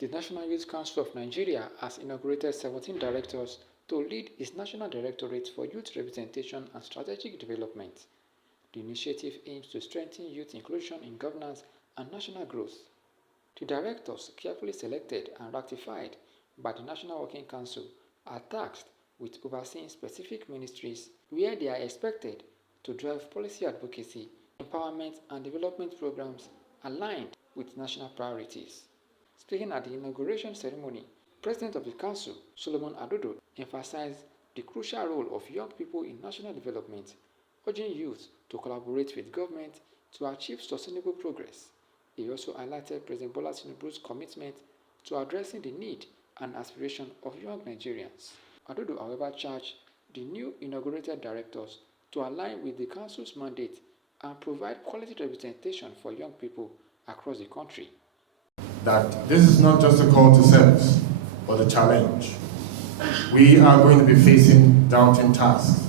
The National Youth Council of Nigeria has inaugurated 17 directors to lead its National Directorate for Youth Representation and Strategic Development. The initiative aims to strengthen youth inclusion in governance and national growth. The directors, carefully selected and ratified by the National Working Council, are tasked with overseeing specific ministries where they are expected to drive policy advocacy, empowerment and development programs aligned with national priorities. Speaking at the inauguration ceremony, President of the Council, Solomon Adodo, emphasized the crucial role of young people in national development, urging youth to collaborate with government to achieve sustainable progress. He also highlighted President Bola Tinubu's commitment to addressing the need and aspiration of young Nigerians. Adodo, however, charged the new inaugurated directors to align with the Council's mandate and provide quality representation for young people across the country. That this is not just a call to service, but a challenge. We are going to be facing daunting tasks.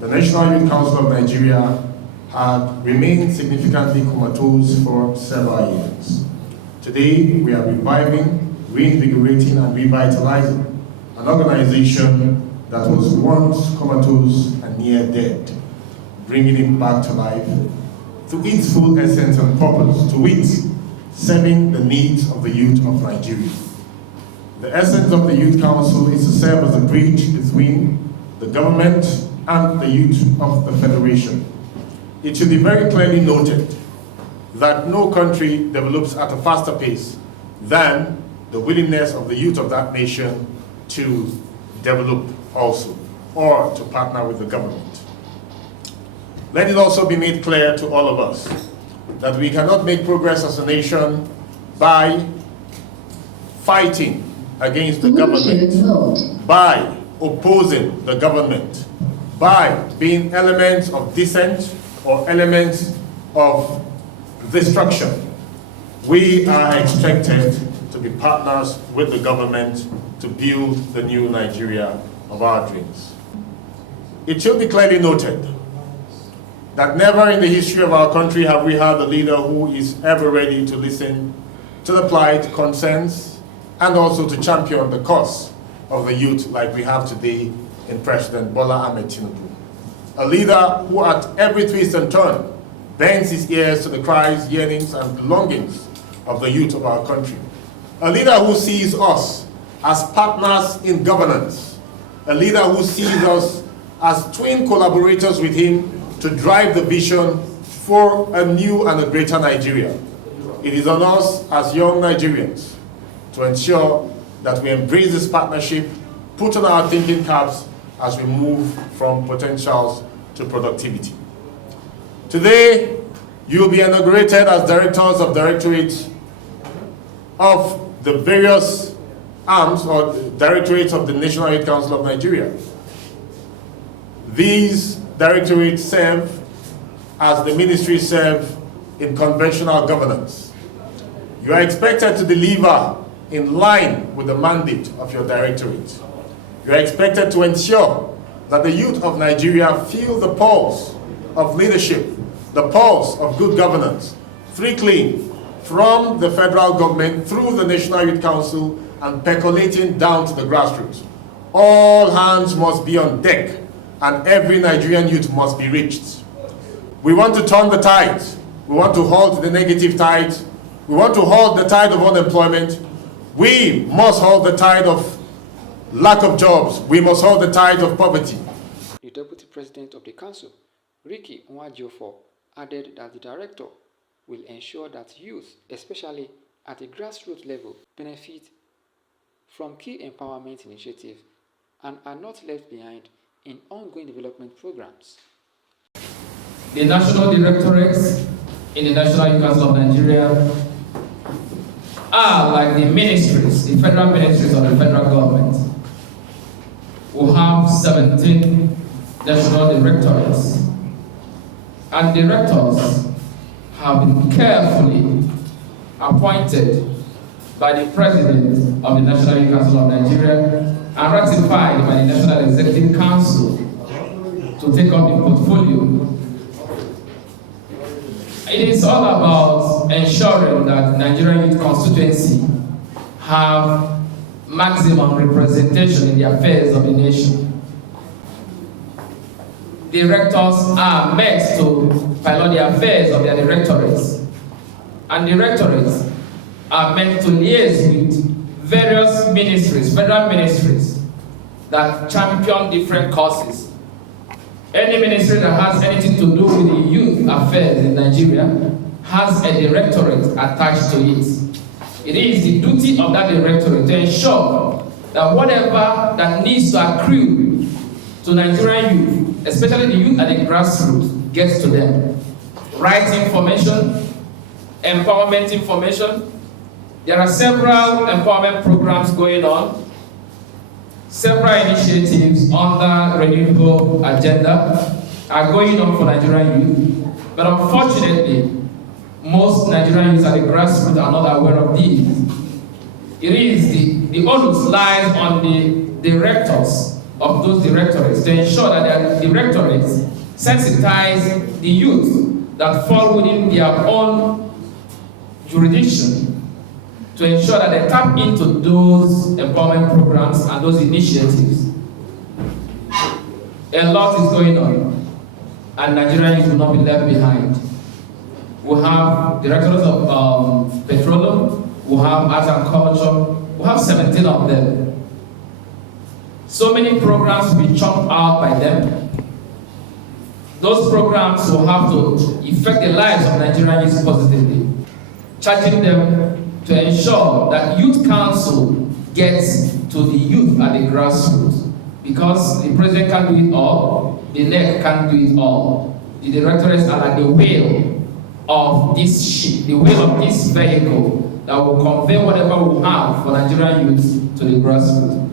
The National Youth Council of Nigeria had remained significantly comatose for several years. Today, we are reviving, reinvigorating, and revitalizing an organization that was once comatose and near dead, bringing it back to life to its full essence and purpose, to wit, serving the needs of the youth of Nigeria. The essence of the Youth Council is to serve as a bridge between the government and the youth of the Federation. It should be very clearly noted that no country develops at a faster pace than the willingness of the youth of that nation to develop also, or to partner with the government. Let it also be made clear to all of us that we cannot make progress as a nation by fighting against the government, by opposing the government, by being elements of dissent or elements of destruction. We are expected to be partners with the government to build the new Nigeria of our dreams. It should be clearly noted that never in the history of our country have we had a leader who is ever ready to listen to the plight, concerns, and also to champion the cause of the youth like we have today in President Bola Ahmed Tinubu. A leader who at every twist and turn bends his ears to the cries, yearnings, and longings of the youth of our country. A leader who sees us as partners in governance. A leader who sees us as twin collaborators with him to drive the vision for a new and a greater Nigeria. It is on us as young Nigerians to ensure that we embrace this partnership, put on our thinking caps as we move from potentials to productivity. Today, you will be inaugurated as directors of directorates of the various arms or directorates of the National Youth Council of Nigeria. These directorates serve as the ministries serve in conventional governance. You are expected to deliver in line with the mandate of your directorate. You are expected to ensure that the youth of Nigeria feel the pulse of leadership, the pulse of good governance, trickling from the federal government through the National Youth Council and percolating down to the grassroots. All hands must be on deck and every Nigerian youth must be reached. We want to turn the tide. We want to halt the negative tide. We want to halt the tide of unemployment. We must halt the tide of lack of jobs. We must halt the tide of poverty. The Deputy President of the Council, Ricky Nwajiofo, added that the director will ensure that youth, especially at a grassroots level, benefit from key empowerment initiatives and are not left behind in ongoing development programs. The national directorates in the National Youth Council of Nigeria are like the ministries, the federal ministries of the federal government. We have 17 national directorates, and directors have been carefully appointed by the President of the National Youth Council of Nigeria and ratified by the National Executive Council to take up the portfolio. It is all about ensuring that Nigerian youth constituency have maximum representation in the affairs of the nation. Directors are meant to pilot the affairs of their directorates, and directorates are meant to liaise with various ministries, federal ministries, that champion different causes. Any ministry that has anything to do with the youth affairs in Nigeria has a directorate attached to it. It is the duty of that directorate to ensure that whatever that needs to accrue to Nigerian youth, especially the youth at the grassroots, gets to them. Right information, empowerment information. There are several empowerment programs going on, several initiatives on the renewable agenda are going on for Nigerian youth, but unfortunately, most Nigerian youth at the grassroots are not aware of these. It is the onus lies on the directors of those directorates to ensure that their directorates sensitize the youth that fall within their own jurisdiction to ensure that they tap into those empowerment programs and those initiatives. A lot is going on, and Nigerian youth will not be left behind. We have directors of petroleum, we have arts and culture, we have 17 of them. So many programs will be chopped out by them. Those programs will have to affect the lives of Nigerian youth positively, charging them to ensure that Youth Council gets to the youth at the grassroots. Because the president can't do it all, the NEC can't do it all. The directorates are like the wheel of this ship, the wheel of this vehicle that will convey whatever we have for Nigerian youth to the grassroots.